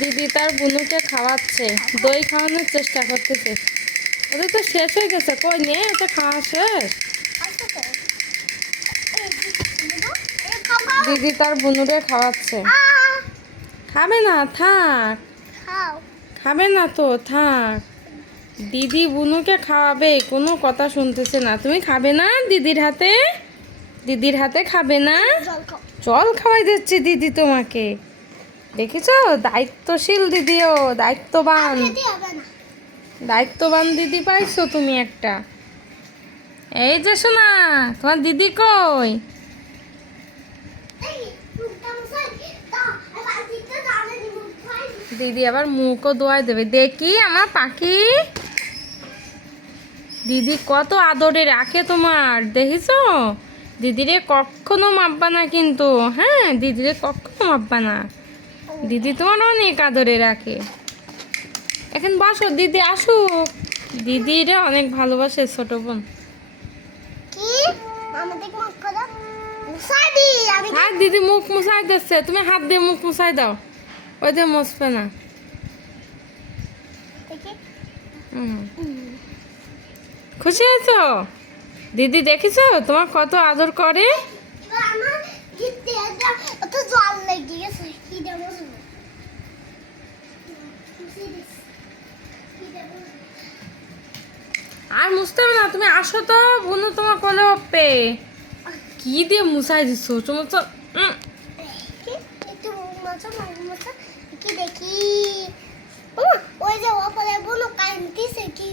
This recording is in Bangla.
দিদি তার বুনুকে খাওয়াচ্ছে, দই খাওয়ানোর চেষ্টা করতেছে। ওদের তো শেষ হয়ে গেছে, কই নে এটা খাওয়া শেষ। দিদি তার বুনুরে খাওয়াচ্ছে। খাবে না, থাক। খাবে না তো, থাক। দিদি বুনুকে খাওয়াবে, কোনো কথা শুনতেছে না। তুমি খাবে না দিদির হাতে? দিদির হাতে খাবে না? জল খাওয়াই দিচ্ছে দিদি তোমাকে। দেখেছো, দায়িত্বশীল দিদিও, দায়িত্ববান। দায়িত্ববান দিদি পাইছো তুমি একটা। এই যে শোনা, তোমার দিদি কই? দিদি আবার মুখও ধোয়াই দেবে। দেখি আমার পাখি, দিদি কত আদরে রাখে তোমার, দেখিছো? দিদিরে কখনো মাপবা না কিন্তু, হ্যাঁ, দিদিরে কখনো মাপবা না। দিদি তোমার অনেক আদরে রাখে। এখন বসো, দিদি আসুক। দিদিরে অনেক ভালোবাসে ছোট বোন। হ্যাঁ, দিদি মুখ মুছাই দিচ্ছে, তুমি হাত দিয়ে মুখ মুছাই দাও। ওই দিয়ে মুছবে না। খুশি হয়েছো? দিদি দেখেছো তোমার কত আদর করে। আর মুছতে হবে না, তুমি আসো তো, বুনু তোমার কোলে উঠবে। কি দিয়ে মুছাই দিচ্ছ তোমার তো। দেখি ওই যে ওপরে বুনু কাইন্তিছে কি